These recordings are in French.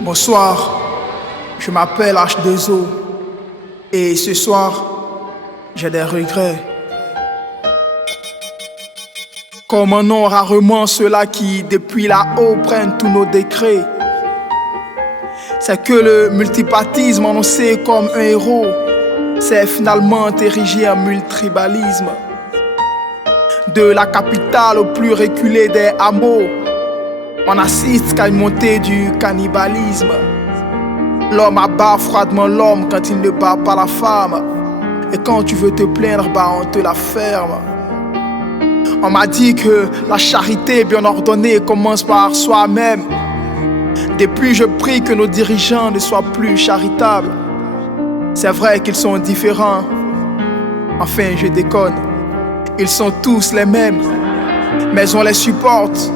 Bonsoir, je m'appelle H2O et ce soir, j'ai des regrets. Comme un nom rarement ceux-là qui, depuis là-haut, prennent tous nos décrets. C'est que le multipartisme annoncé comme un héros s'est finalement érigé en multitribalisme. De la capitale au plus reculé des hameaux, on assiste qu'à une montée du cannibalisme. L'homme abat froidement l'homme quand il ne bat pas la femme. Et quand tu veux te plaindre, on te la ferme. On m'a dit que la charité bien ordonnée commence par soi-même. Depuis, je prie que nos dirigeants ne soient plus charitables. C'est vrai qu'ils sont différents. Enfin, je déconne. Ils sont tous les mêmes. Mais on les supporte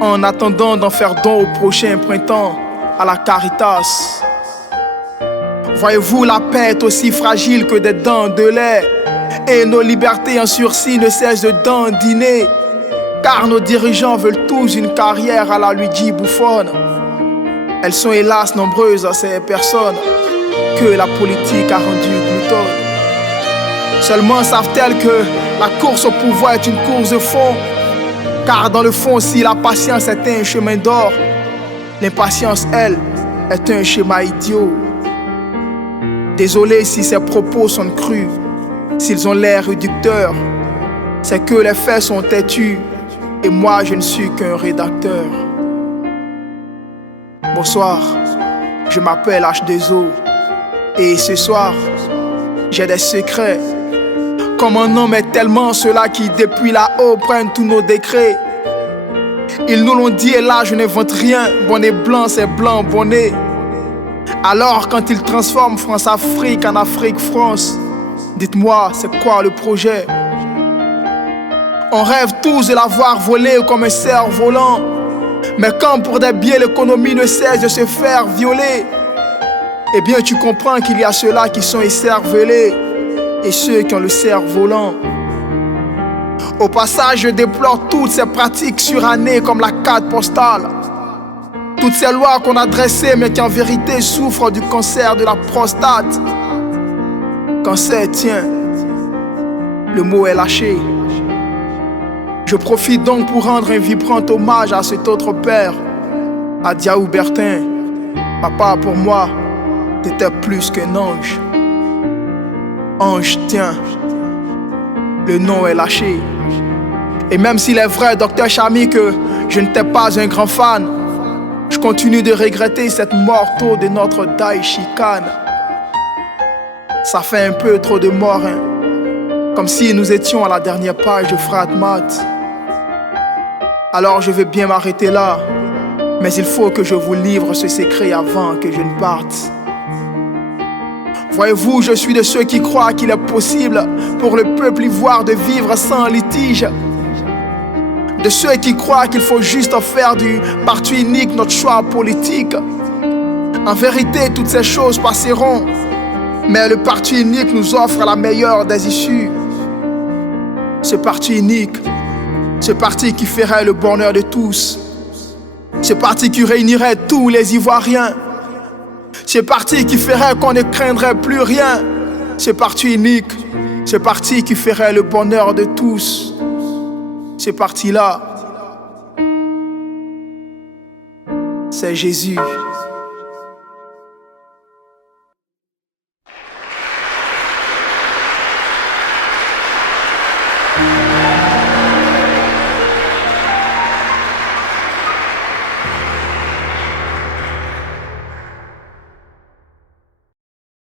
en attendant d'en faire don au prochain printemps à la Caritas. Voyez-vous, la paix est aussi fragile que des dents de lait. Et nos libertés en sursis ne cessent de dandiner. Car nos dirigeants veulent tous une carrière à la Luigi Buffon. Elles sont hélas nombreuses, ces personnes que la politique a rendues gloutonnes. Seulement savent-elles que la course au pouvoir est une course de fond. Car dans le fond, si la patience est un chemin d'or, l'impatience, elle, est un schéma idiot. Désolé si ces propos sont crus, s'ils ont l'air réducteurs. C'est que les faits sont têtus et moi je ne suis qu'un rédacteur. Bonsoir, je m'appelle H2O et ce soir, j'ai des secrets. Comme un homme est tellement ceux-là qui depuis là-haut prennent tous nos décrets. Ils nous l'ont dit et là je n'invente rien. Bonnet blanc c'est blanc bonnet. Alors quand ils transforment France-Afrique en Afrique-France, dites-moi c'est quoi le projet? On rêve tous de l'avoir volé comme un cerf-volant. Mais quand pour des biais l'économie ne cesse de se faire violer, eh bien tu comprends qu'il y a ceux-là qui sont écervelés et ceux qui ont le cerf-volant. Au passage, je déplore toutes ces pratiques surannées comme la carte postale. Toutes ces lois qu'on a dressées mais qui en vérité souffrent du cancer de la prostate. Cancer, tiens, le mot est lâché. Je profite donc pour rendre un vibrant hommage à cet autre père, à Diaou Bertin. Papa, pour moi, t'étais plus qu'un ange. Ange, tiens, le nom est lâché. Et même s'il est vrai, docteur Chami, que je n'étais pas un grand fan, je continue de regretter cette mort tôt de notre Daichi Khan. Ça fait un peu trop de morts, hein? Comme si nous étions à la dernière page de Frat Mat. Alors je vais bien m'arrêter là, mais il faut que je vous livre ce secret avant que je ne parte. Voyez-vous, je suis de ceux qui croient qu'il est possible pour le peuple ivoire de vivre sans litige. De ceux qui croient qu'il faut juste faire du parti unique notre choix politique. En vérité, toutes ces choses passeront, mais le parti unique nous offre la meilleure des issues. Ce parti unique, ce parti qui ferait le bonheur de tous, ce parti qui réunirait tous les Ivoiriens, ce parti qui ferait qu'on ne craindrait plus rien, ce parti unique, ce parti qui ferait le bonheur de tous, ce parti-là, c'est Jésus.